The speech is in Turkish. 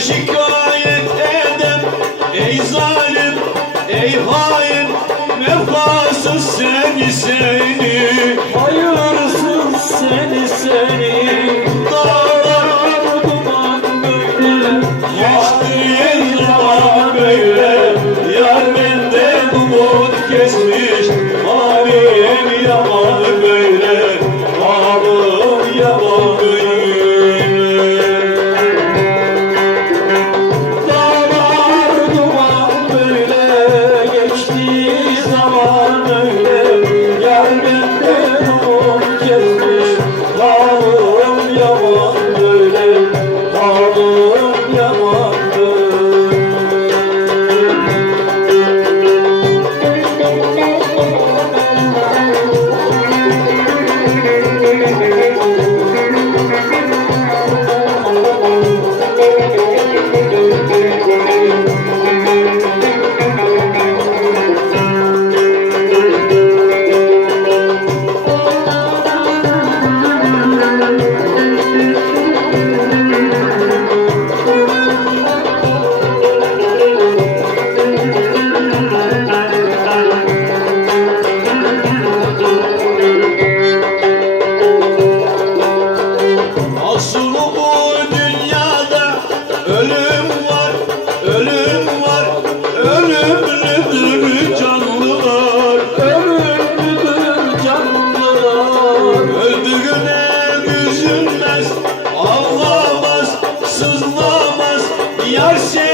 şikayet edem Ey zalim, ey hain Vefasız seni seni Hayır. Yar şey.